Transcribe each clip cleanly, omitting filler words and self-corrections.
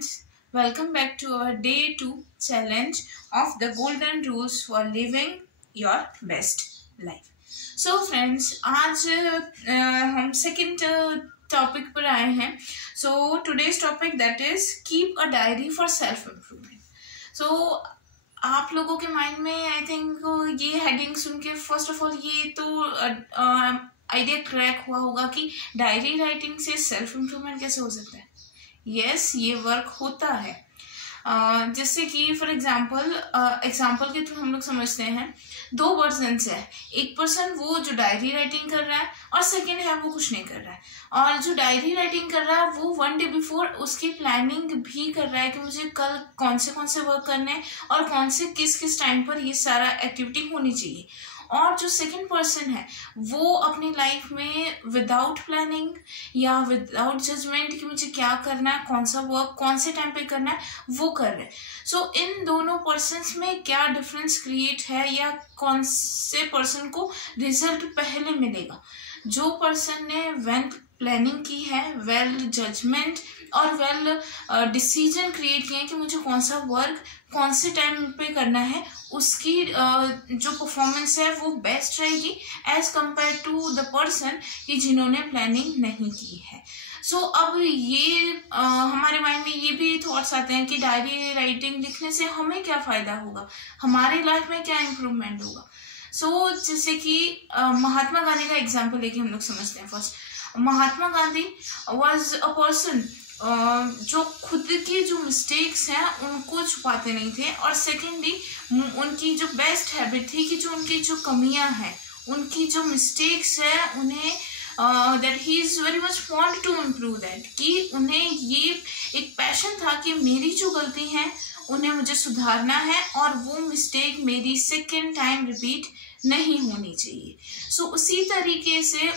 friends, welcome back to our day 2 challenge of the golden rules for living your best life. So friends, आज हम second topic पर आए हैं. So today's topic that is keep a diary for self improvement. So आप लोगों के mind में I think ये हेडिंग सुन के फर्स्ट ऑफ ऑल ये तो आइडिया क्रैक हुआ होगा कि डायरी राइटिंग से सेल्फ इम्प्रूवमेंट कैसे हो सकता है. यस, ये वर्क होता है. जैसे कि फॉर एग्जाम्पल के थ्रू हम लोग समझते हैं. दो पर्सन्स है, एक पर्सन वो जो डायरी राइटिंग कर रहा है और सेकेंड है वो कुछ नहीं कर रहा है. और जो डायरी राइटिंग कर रहा है वो वन डे बिफोर उसकी प्लानिंग भी कर रहा है कि मुझे कल कौन से वर्क करने हैं और कौन से किस टाइम पर ये सारा एक्टिविटी होनी चाहिए. और जो सेकंड पर्सन है वो अपनी लाइफ में विदाउट प्लानिंग या विदाउट जजमेंट कि मुझे क्या करना है, कौन सा वर्क कौन से टाइम पे करना है, वो कर रहे हैं. सो इन दोनों पर्सन्स में क्या डिफरेंस क्रिएट है या कौन से पर्सन को रिजल्ट पहले मिलेगा. जो पर्सन ने वेल प्लानिंग की है, वेल जजमेंट और वेल डिसीजन क्रिएट किए कि मुझे कौन सा वर्क कौन से टाइम पे करना है, उसकी जो परफॉर्मेंस है वो बेस्ट रहेगी as compare to the person कि जिन्होंने प्लानिंग नहीं की है. सो अब ये हमारे माइंड में ये भी थॉट्स आते हैं कि डायरी राइटिंग लिखने से हमें क्या फ़ायदा होगा, हमारी लाइफ में क्या इम्प्रूवमेंट होगा. सो जैसे कि महात्मा गांधी का एग्जाम्पल लेके हम लोग समझते हैं. First, Mahatma Gandhi was a person जो खुद की जो मिस्टेक्स हैं उनको छुपाते नहीं थे. और सेकेंडली उनकी जो बेस्ट हैबिट थी कि जो उनकी जो कमियां हैं, उनकी जो मिस्टेक्स है, उन्हें that he is very much want to improve that, कि उन्हें ये एक पैशन था कि मेरी जो गलती है उन्हें मुझे सुधारना है और वो मिस्टेक मेरी सेकेंड टाइम रिपीट नहीं होनी चाहिए. सो उसी तरीके से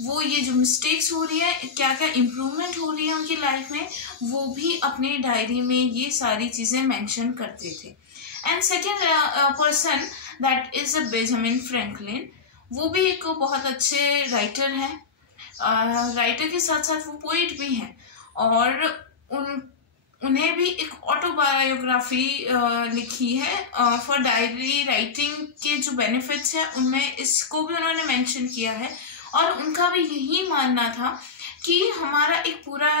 वो ये जो मिस्टेक्स हो रही है, क्या क्या इम्प्रूवमेंट हो रही है उनकी लाइफ में, वो भी अपने डायरी में ये सारी चीज़ें मेंशन करते थे. And second person that is Benjamin Franklin. वो भी एक बहुत अच्छे राइटर हैं. राइटर के साथ साथ वो पोइट भी हैं और उन्हें भी एक ऑटोबायोग्राफी लिखी है फॉर डायरी राइटिंग के जो बेनिफिट्स हैं उनमें इसको भी उन्होंने मेंशन किया है. और उनका भी यही मानना था कि हमारा एक पूरा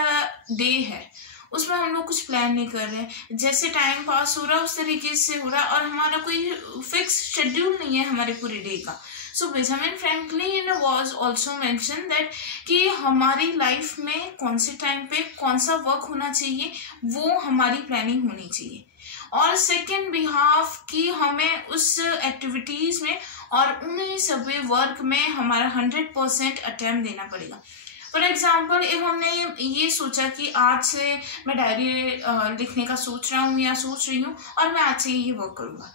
डे है, उसमें हम लोग कुछ प्लान नहीं कर रहे हैं, जैसे टाइम पास हो रहा है उस तरीके से हो रहा है और हमारा कोई फिक्स शेड्यूल नहीं है हमारे पूरे डे का. So Benjamin Franklin was also mention that कि हमारी लाइफ में कौन से टाइम पे कौन सा वर्क होना चाहिए वो हमारी प्लानिंग होनी चाहिए. और सेकेंड बिहाफ कि हमें उस एक्टिविटीज़ में और उन्हीं सभी वर्क में हमारा 100% अटेम्प्ट देना पड़ेगा. फॉर एग्जाम्पल, if हमने ये सोचा कि आज से मैं डायरी लिखने का सोच रहा हूँ या सोच रही हूँ और मैं आज से ये वर्क करूँगा,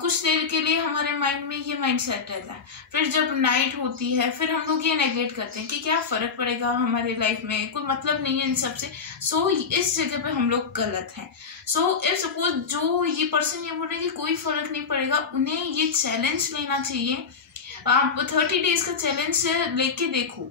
कुछ देर के लिए हमारे माइंड में ये माइंड सेट रहता है. फिर जब नाइट होती है फिर हम लोग ये नेगलेक्ट करते हैं कि क्या फ़र्क पड़ेगा हमारे लाइफ में, कोई मतलब नहीं है इन सब से. सो इस जगह पे हम लोग गलत हैं. सो इफ सपोज जो ये पर्सन ये बोल रहे हैं कि कोई फ़र्क नहीं पड़ेगा, उन्हें ये चैलेंज लेना चाहिए. आप 30 डेज का चैलेंज लेके देखो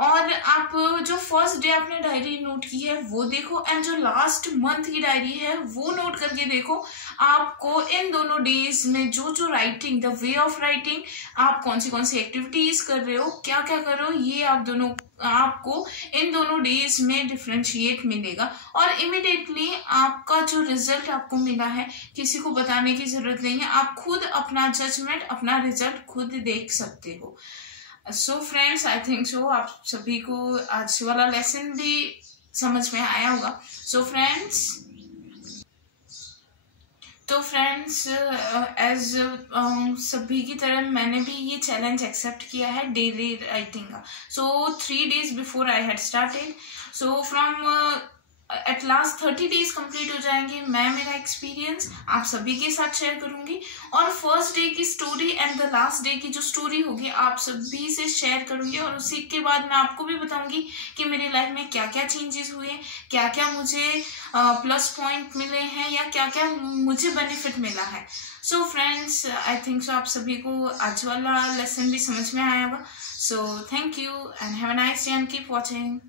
और आप जो फर्स्ट डे आपने डायरी नोट की है वो देखो एंड जो लास्ट मंथ की डायरी है वो नोट करके देखो. आपको इन दोनों डेज में जो writing, the way of writing, आप कौन सी एक्टिविटीज कर रहे हो, क्या क्या कर रहे हो, ये आपको इन दोनों डेज में डिफ्रेंशिएट मिलेगा. और इमिडिएटली आपका जो रिजल्ट आपको मिला है किसी को बताने की जरूरत नहीं है, आप खुद अपना जजमेंट, अपना रिजल्ट खुद देख सकते हो. So friends, I think so आप सभी को आज वाला लेसन भी समझ में आया होगा. सो फ्रेंड्स एज सभी की तरह मैंने भी ये चैलेंज एक्सेप्ट किया है डेली राइटिंग का. सो 3 days before I had started. So from at last 30 days complete हो जाएंगे. मैं मेरा एक्सपीरियंस आप सभी के साथ शेयर करूंगी और फर्स्ट डे की story and the last day की जो स्टोरी होगी आप सभी से शेयर करूंगी. और उसी के बाद मैं आपको भी बताऊंगी कि मेरी लाइफ में क्या क्या चेंजेस हुए, क्या क्या मुझे प्लस पॉइंट मिले हैं या क्या क्या मुझे बेनिफिट मिला है. So friends, I think so आप सभी को आज वाला लेसन भी समझ में आया होगा. So thank you and have a nice day and keep watching.